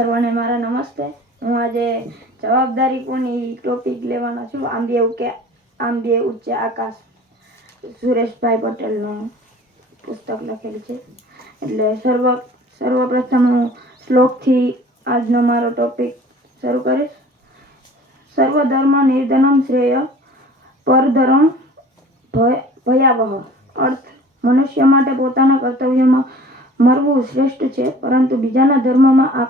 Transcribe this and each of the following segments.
સર્વને મારા નમસ્તે। હું આજે જવાબદારી કોની ટોપિક લેવાનો છું। આંબે ઊંચે આકાશ સુરેશભાઈ પટેલનું પુસ્તક લખેલું છે। એટલે સર્વપ્રથમ હું શ્લોકથી આજનો મારો ટોપિક શરૂ કરીશ। સર્વધર્મ નિર્ધનમ શ્રેય પરધર્મ ભયાવહ। અર્થ: મનુષ્ય માટે પોતાના કર્તવ્યમાં મરવું શ્રેષ્ઠ છે, પરંતુ બીજાના ધર્મમાં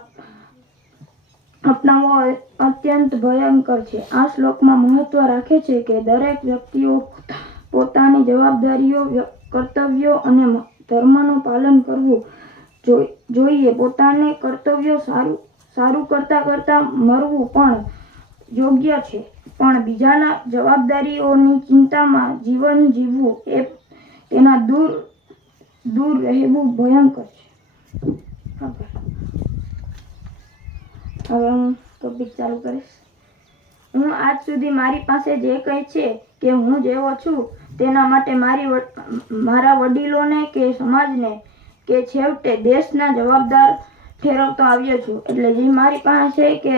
અપનાવવો અત્યંત ભયંકર છે। આ શ્લોકમાં મહત્વ રાખે છે કે દરેક વ્યક્તિઓ પોતાની જવાબદારીઓ, કર્તવ્યો અને ધર્મનું પાલન કરવું જોઈએ। પોતાને કર્તવ્યો સારું કરતા મરવું પણ યોગ્ય છે, પણ બીજાના જવાબદારીઓની ચિંતામાં જીવન જીવવું તેના દૂર રહેવું ભયંકર છે। હવે હું ટોપિક ચાલુ કરીશ। હું આજ સુધી મારી પાસે જે કંઈ છે કે હું જેવો છું તેના માટે મારા વડીલોને કે સમાજને કે છેવટે દેશના જવાબદાર ઠેરવતો આવ્યો છું। એટલે જે મારી પાસે કે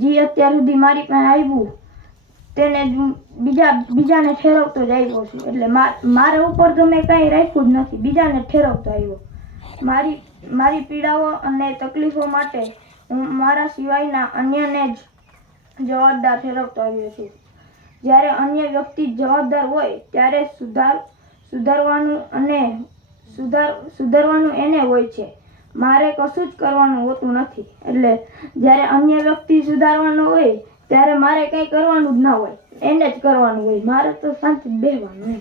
જે અત્યાર સુધી મારી પાસે આવ્યું તેને બીજાને ઠેરવતો જ આવ્યો છું। એટલે મારા ઉપર તો મેં કાંઈ રાખ્યું જ નથી, બીજાને ઠેરવતો આવ્યો। મારી પીડાઓ અને તકલીફો માટે હું મારા સિવાયના અન્યને જ જવાબદાર ઠેરવતો આવ્યો છું। જ્યારે અન્ય વ્યક્તિ જવાબદાર હોય ત્યારે સુધારવાનું એને હોય છે, મારે કશું જ કરવાનું હોતું નથી। એટલે જ્યારે અન્ય વ્યક્તિ સુધારવાનો હોય ત્યારે મારે કંઈ કરવાનું જ ના હોય, એને જ કરવાનું હોય, મારે તો શાંતિ બેહવાનું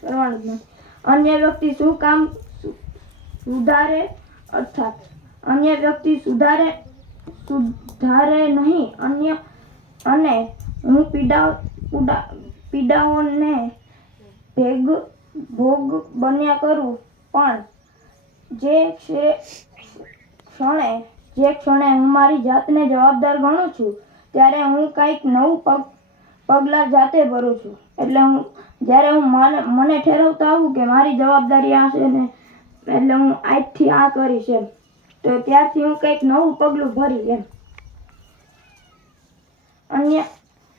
કરવાનું જ નથી। અન્ય વ્યક્તિ શું કામ સુધારે, અર્થાત અન્ય વ્યક્તિ સુધારે નહીં અને હું પીડાઓને ભોગ બન્યા કરું। પણ જે ક્ષણે હું મારી જાતને જવાબદાર ગણું છું ત્યારે હું કંઈક નવું પગલાં જાતે ભરું છું। એટલે જ્યારે હું મને ઠેરવતો આવું કે મારી જવાબદારી આ છે ને, એટલે હું આજથી આ કરીશ એમ, તો ત્યારથી હું કંઈક નવું પગલું ભરી એમ,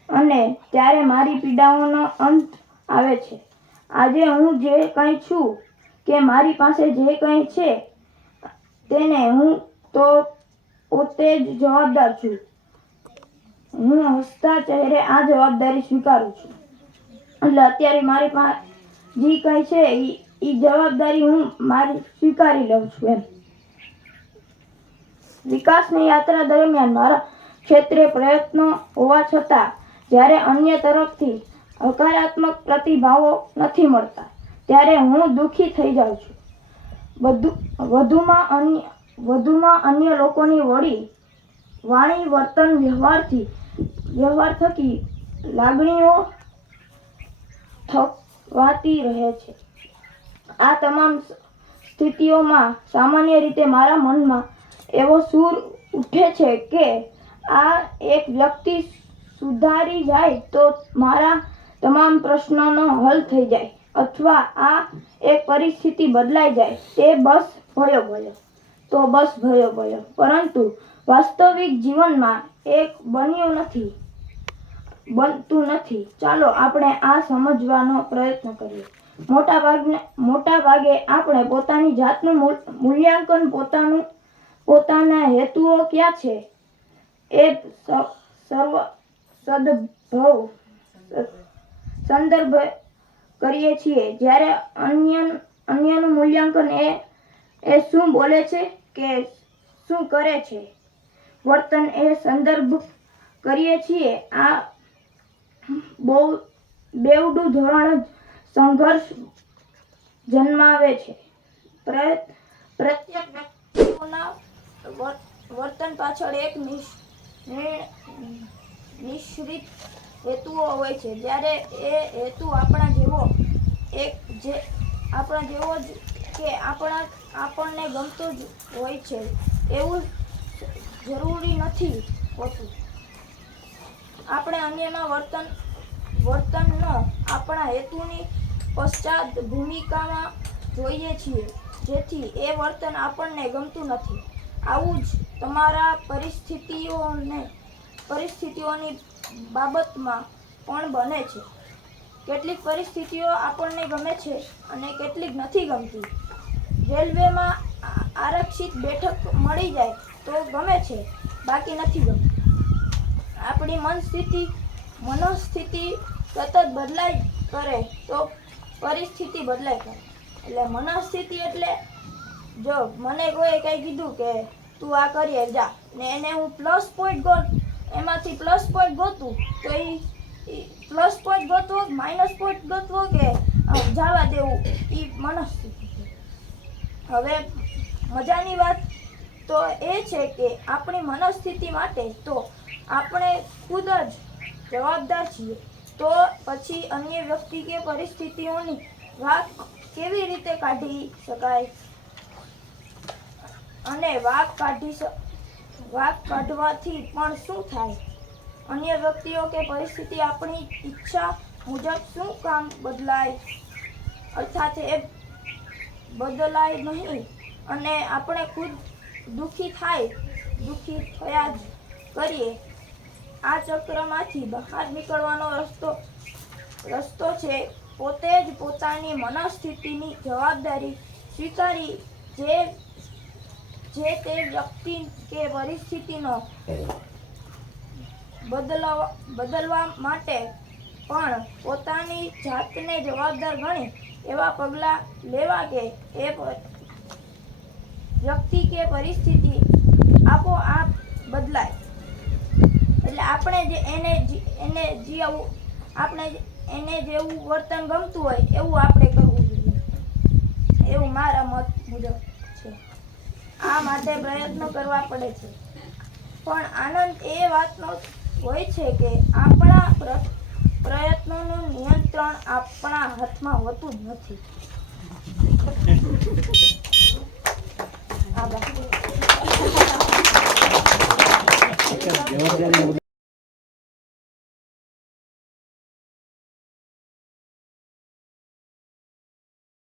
અને ત્યારે મારી પીડાઓનો અંત આવે છે। આજે હું જે કંઈ છું કે મારી પાસે જે કંઈ છે તેને હું તો પોતે જ જવાબદાર છું। હું હસતા ચહેરે આ જવાબદારી સ્વીકારું છું। એટલે અત્યારે મારી પાસે જે કંઈ છે એ જવાબદારી હું મારી સ્વીકારી લઉં છું એમ। વિકાસની યાત્રા દરમિયાન મારા ક્ષેત્રે પ્રયત્નો હોવા છતાં જ્યારે અન્ય તરફથી હકારાત્મક પ્રતિભાવો નથી મળતા ત્યારે હું દુઃખી થઈ જાઉં છું। વધુમાં અન્ય લોકોની વાણી, વર્તન, વ્યવહાર થકી લાગણીઓ થકવાતી રહે છે। આ તમામ સ્થિતિઓમાં સામાન્ય રીતે મારા મનમાં એવો સૂર ઉઠે છે કે આ એક વ્યક્તિ સુધારી જાય તો મારા તમામ પ્રશ્નોનો હલ થઈ જાય, અથવા આ એક પરિસ્થિતિ બદલાઈ જાય તો બસ ભયો। પરંતુ વાસ્તવિક જીવનમાં એક બનતું નથી। ચાલો આપણે આ સમજવાનો પ્રયત્ન કરીએ। મોટા ભાગે આપણે પોતાની જાતનું મૂલ્યાંકન પોતાના હેતુઓ ક્યાં છે એ સંદર્ભ કરીએ છીએ, જ્યારે અન્યનું મૂલ્યાંકન એ શું બોલે છે કે શું કરે છે, વર્તન એ સંદર્ભ કરીએ છીએ। આ બેવડું ધોરણ જ સંઘર્ષ જન્માવે છે। પ્રત્યેક વ્યક્તિઓના વર્તન પાછળ એક નિશ્ચિત હેતુઓ હોય છે। જ્યારે એ હેતુ આપણા જેવો જ કે આપણને ગમતો જ હોય છે એવું જરૂરી નથી હોતું। આપણે અન્યના વર્તનનો આપણા હેતુની પશ્ચાત ભૂમિકામાં જોઈએ છીએ, જેથી એ વર્તન આપણને ગમતું નથી. આવું જ તમારા પરિસ્થિતિઓની બાબતમાં પણ બને છે. કેટલીક પરિસ્થિતિઓ આપણને ગમે છે અને કેટલીક નથી ગમતી. રેલવેમાં આરક્ષિત બેઠક મળી જાય તો ગમે છે, બાકી નથી ગમતી. આપણી મનોસ્થિતિ સતત બદલાય કરે તો પરિસ્થિતિ બદલાય કરે. એટલે મનોસ્થિતિ એટલે જો મને કોઈ કંઈ કીધું કે તું આ કરીએ જા, ને એને હું એમાંથી પ્લસ પોઈન્ટ ગોતું, તો એ પ્લસ પોઈન્ટ ગોતવો માઇનસ પોઈન્ટ ગોતવો કે જવા દેવું, એ મનોસ્થિતિ છે. હવે મજાની વાત તો એ છે કે આપણી મનોસ્થિતિ માટે તો આપણે ખુદ જ જવાબદાર છીએ. તો પછી અન્ય વ્યક્તિ કે પરિસ્થિતિઓની વાત કેવી રીતે કાઢી શકાય? અને વાક કાઢવાથી પણ શું થાય? અન્ય વ્યક્તિઓ કે પરિસ્થિતિ આપણી ઈચ્છા મુજબ શું કામ બદલાય? અર્થાત એ બદલાય નહીં અને આપણે ખુદ દુઃખી થયા જ કરીએ. આ ચક્રમાંથી બહાર નીકળવાનો રસ્તો છે પોતે જ પોતાની મનોસ્થિતિની જવાબદારી સ્વીકારી જે તે વ્યક્તિ કે પરિસ્થિતિનો બદલવા માટે પણ પોતાની જાતને જવાબદાર ગણી એવા પગલાં લેવા કે એ વ્યક્તિ કે પરિસ્થિતિ આપોઆપ બદલાય. એટલે આપણે એને જેવું વર્તન ગમતું હોય એવું આપણે કરવું જોઈએ, એવું મારા મત મુજબ છે. આ માટે પ્રયત્નો કરવા પડે છે, પણ આનંદ એ વાતનો હોય છે કે આપણા પ્રયત્નોનું નિયંત્રણ આપણા હાથમાં હોતું જ નથી. આભાર.